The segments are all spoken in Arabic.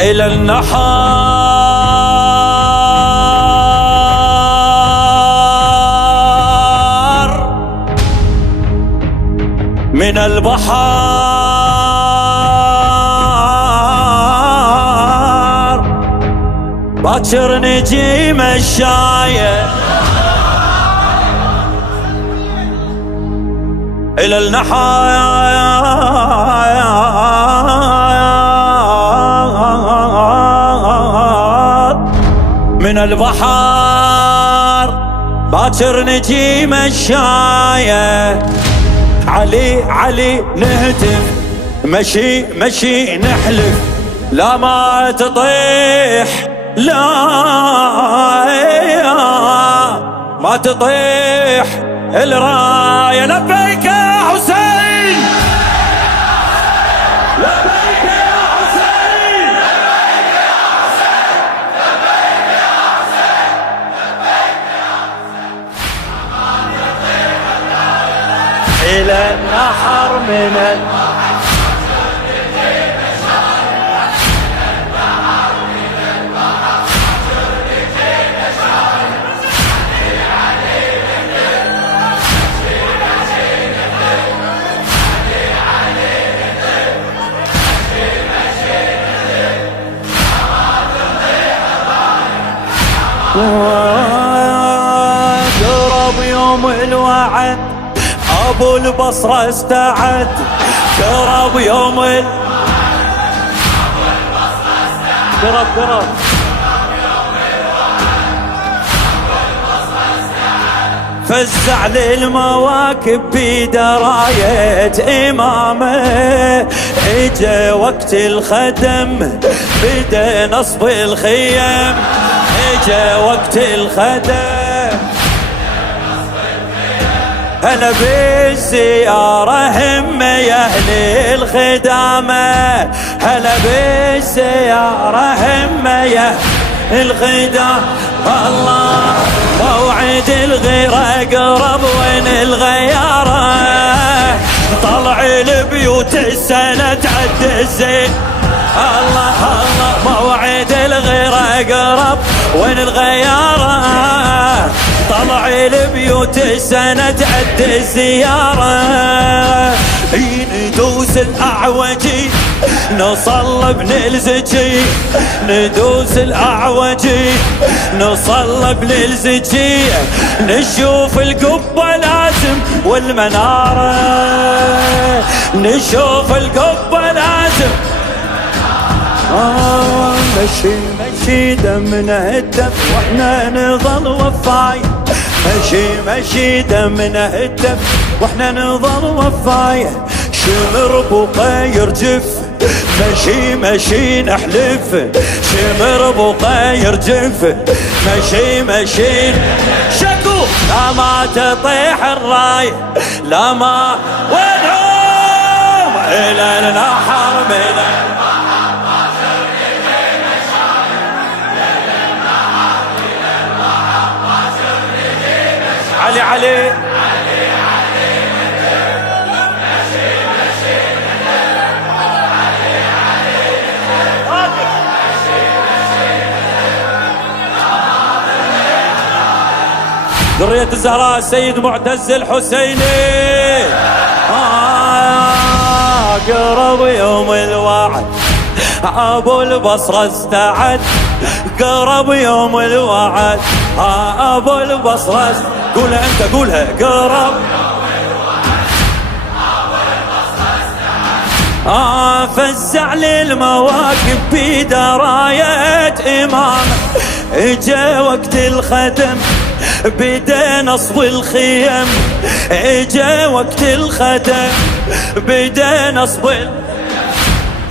إلى النحار من البحار باكر نجي مشاية إلى النحار من البحار باكر نجي مشاية علي علي نهتف مشي مشي نحلف لا ما تطيح لا ما تطيح الراية لبيك يا حسين لبيك يا حسين لبيك يا حسين لبيك يا حسين لبيك يا حسين إلى النحر من قرب يوم الوعد ابو البصرة استعد قرب يوم قرب فزع للمواكب بدراية إمامه اجا وقت الخدم بدا نصب الخيم اجا وقت الخدم هلا بالزيارة هم يا أهل الخدامة هلا بالزيارة هم يا الخدام الله موعد الغيرة قرب وين الغيارة طلع البيوت السنة تعد الزين الله الله موعد الغيرة قرب وين الغيارة طلع البيوت السنة تعد الزيارة ندوس الأعوجي نصلب نلزجي ندوس الأعوجي نصلب نلزجي نشوف القبة لازم والمنارة نشوف القبة لازم مشي مشي دمنا الدم واحنا نظل وفاي مشي مشي دمنا الدم واحنا نظل وفاي شمر بقى يرجف مشي مشي نحلف شمر بقى يرجف مشي مشي شكو لا ما تطيح الراي لا ما ونعوم إلى النحر من علي علي ذرية الزهراء السيد معتز الحسيني قرب يوم الوعد ابو البصرة استعد قرب يوم الوعد ابو البصرة قولها انت قولها قرب فزع للمواكب بدراية إمام اجا وقت الخدم بدا نصب الخيم اجا وقت الخدم بدا نصب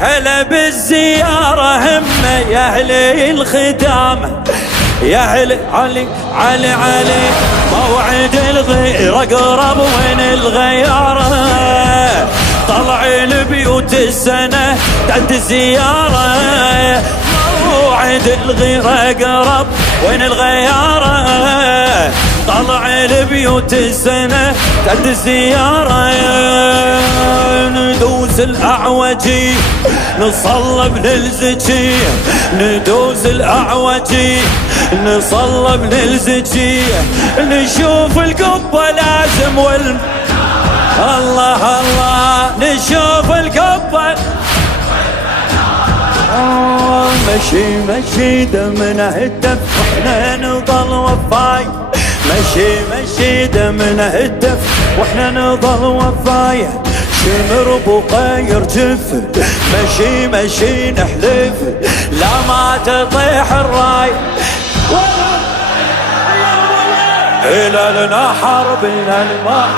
هلا بالزيارة هم يا أهل الخدام يا أهل علي علي علي موعد الغيرة قرب وين الغيارة طلع البيوت السنة تعد الزيارة موعد الغيرة قرب وين الغيارة طلع البيوت السنة تد الزيارة، ندوز الأعوجي نصلب للزكي، ندوز الأعوجي نصلب للزكي، نشوف القبة لازم الله الله نشوف القبة. مشي مشي دمنا هتف واحنا نضل وفاي، مشي مشي دمنا هتف واحنا نضل وفاي، شمر بقير جف مشي مشي نحلف لا ما تطيح الراي، إلى لنا حرب إلى الماء.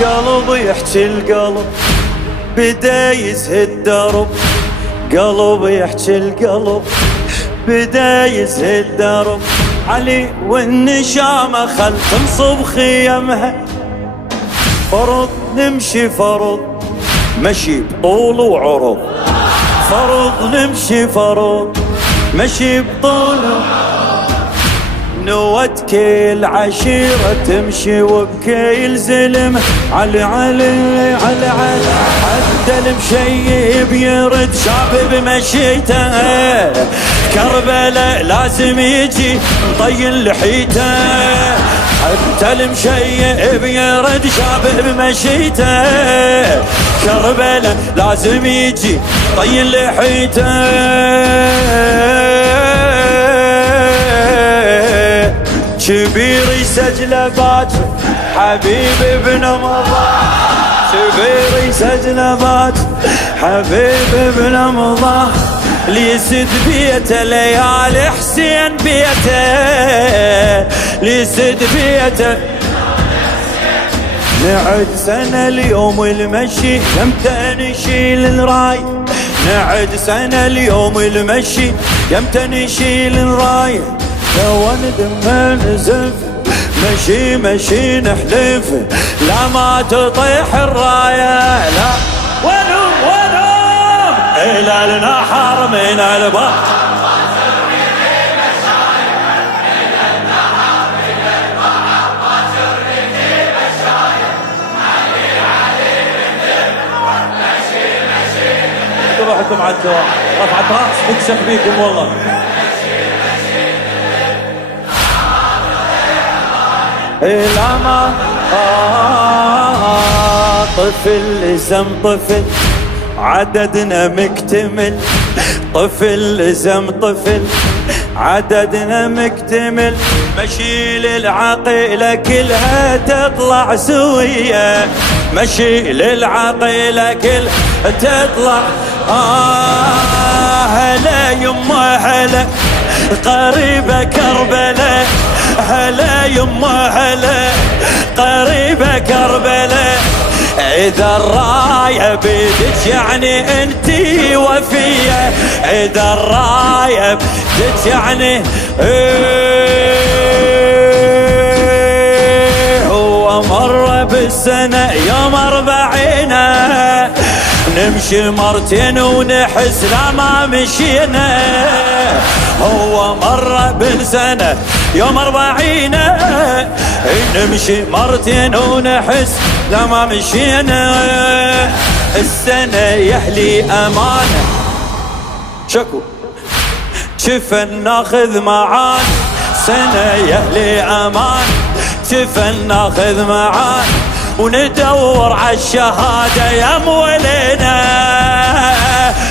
قلبي يحكي القلب بدا يزهد درب، قلبي يحكي القلب بدا يزهد درب، علي والنشامة خل تنصب خيمها، فرض نمشي فرض مشي بطول وعرض، فرض نمشي فرض مشي بطول نوت كل عشيرة تمشي وبكيل زلم، علي علي علي علي حتى المشيب يرد شاب بمشيته، كربلاء لازم يجي مطين لحيته، حتى المشيب يرد شاب بمشيته، كربلاء لازم يجي مطين لحيته، شبير يسجل باكر حبيب ابن مضى، شبير يسجل باكر حبيب ابن مضى، ليسد بيته ليالي حسين بيته، ليسد بيته نعد سنة اليوم المشي يمتى نشيل الراي، نعد سنة اليوم المشي يمتى نشيل الراي، لو ندم نزف مشي مشي نحلف لا ما تطيح الراية، لا ونوم ونوم إلى لنا حرم من البحر. روحكم على الدوام رفعت راس بكشف بيكم والله. لما طفل زم طفل عددنا مكتمل، طفل زم طفل عددنا مكتمل، مشي للعقيلة كلها تطلع سوية، مشي للعقيلة كلها تطلع هلا يما هلا قريبة كربلاء، هلا يما هلا قريبة كربلاء، إذا الراية بيدك يعني انتي وفية، إذا الراية بيدك يعني هو مر بالسنة يوم 40 نمشي مرتين ونحس لا ما مشينا، هو مر بالسنة يوم 40 نمشي مرتين ونحس لا ما مشينا، السنة يهلي أمانة شكو شفن ناخذ معان، سنة يهلي أمان شفن ناخذ معان، وندور عالشهادة يا مولينا،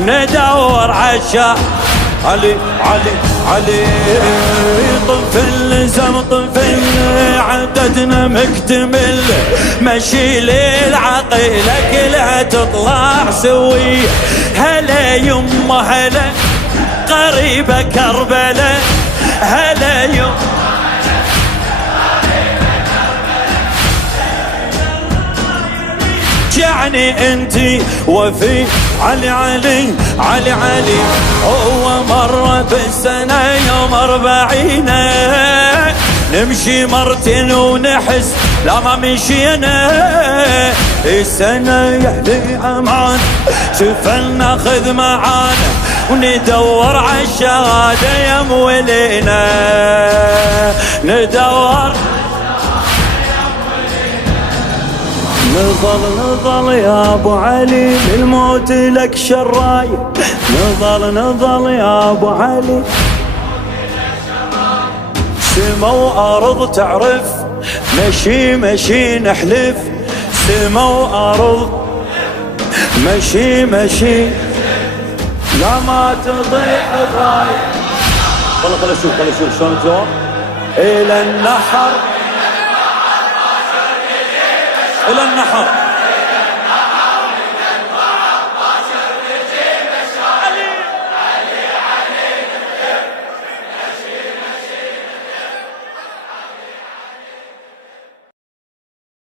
ندور عالشهادة علي علي علي، طفل زم طفل عددنا مكتمل، مشي للعقيلة كلها تطلع سوي، هلا يما هلا قريبة كربلاء، هلا يما يعني يعني انتي وفي علي علي علي علي. هو مر بالسنة يوم 40 نمشي مرتين ونحس لا ما مشينا. السنة يهدي امان شوفن ناخذ معانا وندور عالشهادة يا مولينا. ندور نظل يا ابو علي الموت لك شراي. نظل يا ابو علي سما وارض تعرف مشي نحلف. سما وارض مشي لا ما تضيع الراي. والله خل اشوف شلون الجواب. الى النحر الى النحر